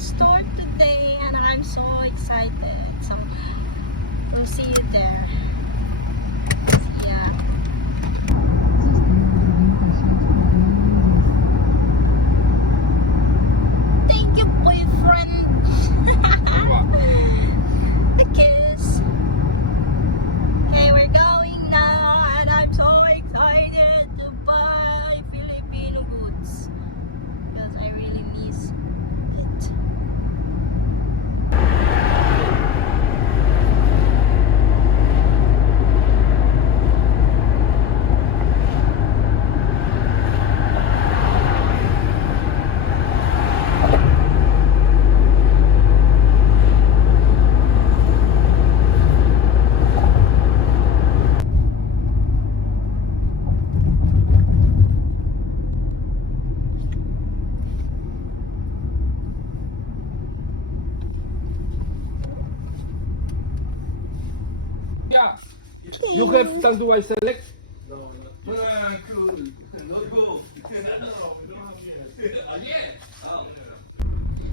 store today and I'm so excited. So we'll see you there. Yeah. Thank you, boyfriend. A kiss. Okay, we're going now and I'm so excited to buy Filipino goods because I really miss it. Yeah, you have time to I select.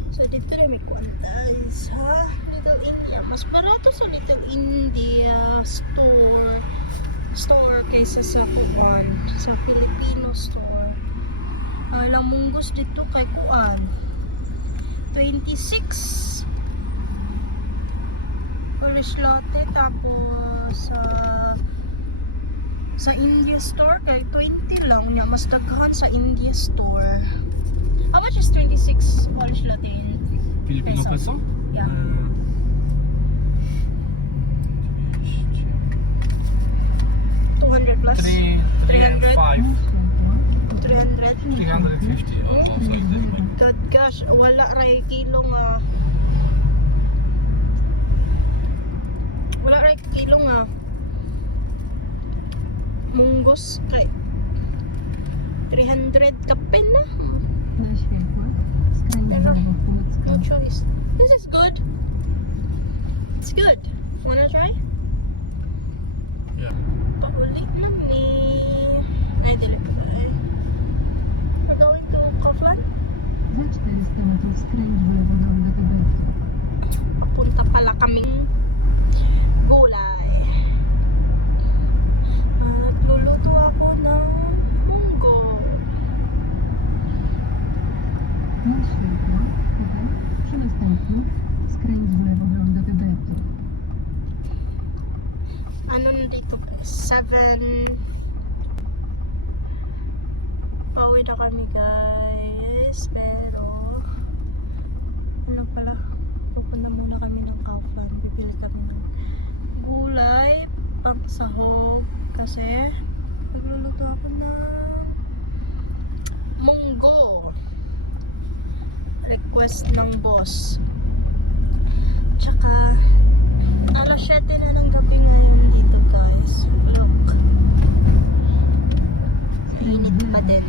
So dito na may kwanta sa Little India. Mas barato sa Little India store kaysa sa Kuan, sa Filipino store. Alang munggos dito kay Kuan. 26 Polish latte, tapos sa India store kay 20 lang niya, mas daghan sa India store. How much is 26 Polish latte in Filipino peso? Yeah. 200 plus? 300? 300? 350. God gosh, wala ray kilo nga. Wala ray kilo nga. Munggos kay 300 kapen na. Pero, no choice. This is good. It's good. Wanna try? Yeah. Paulit na ni. Ay, dili pa. We're going to Kaufland. Papunta pala kaming gulay. At luluto ako ng munggo. Ano na dito? 7. Pauwi na kami guys. Pero ano pala, pupunta muna kami ng Kaufland. Bibili kami ng gulay pang sahog kasi nagluluto ako ng munggo. Request ng boss. Tsaka alas 7 na ng gabi ngayon dito guys. Look, init pa din.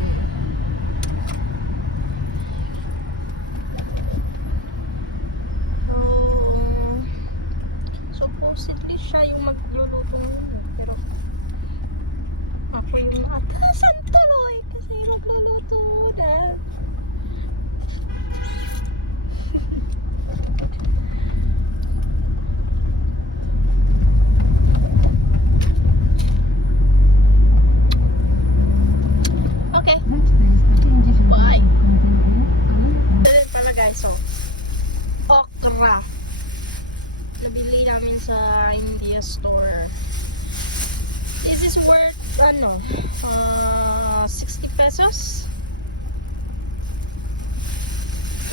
Supposedly siya yung magluluto ngayon, pero ako yung atasan tuloy kasi magluluto na. Okay, bye. Ito pala guys, so okra nabili namin sa India store. This is worth 60 pesos.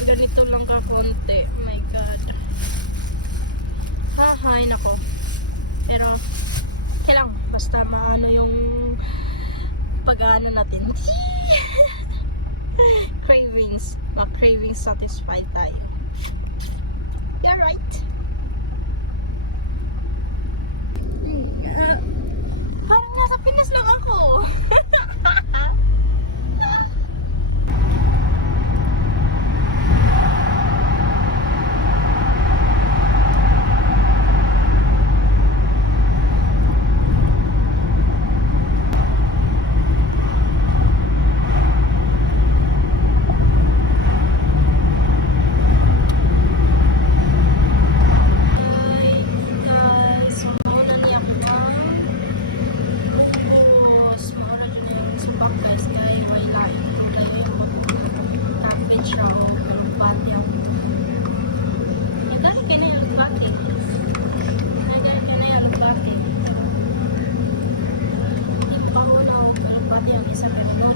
Ganito lang ka konti. Oh my god. Hahay nako. Pero kailang basta maano yung pag-ano natin. Cravings. Ma-cravings satisfied tayo. You're right. Parang nasa Pinas lang ako.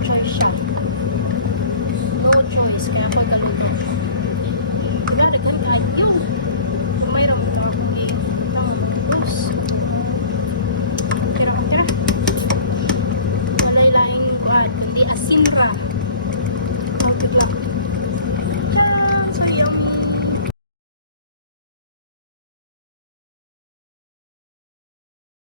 choice siya. No choice. Kaya ako talaga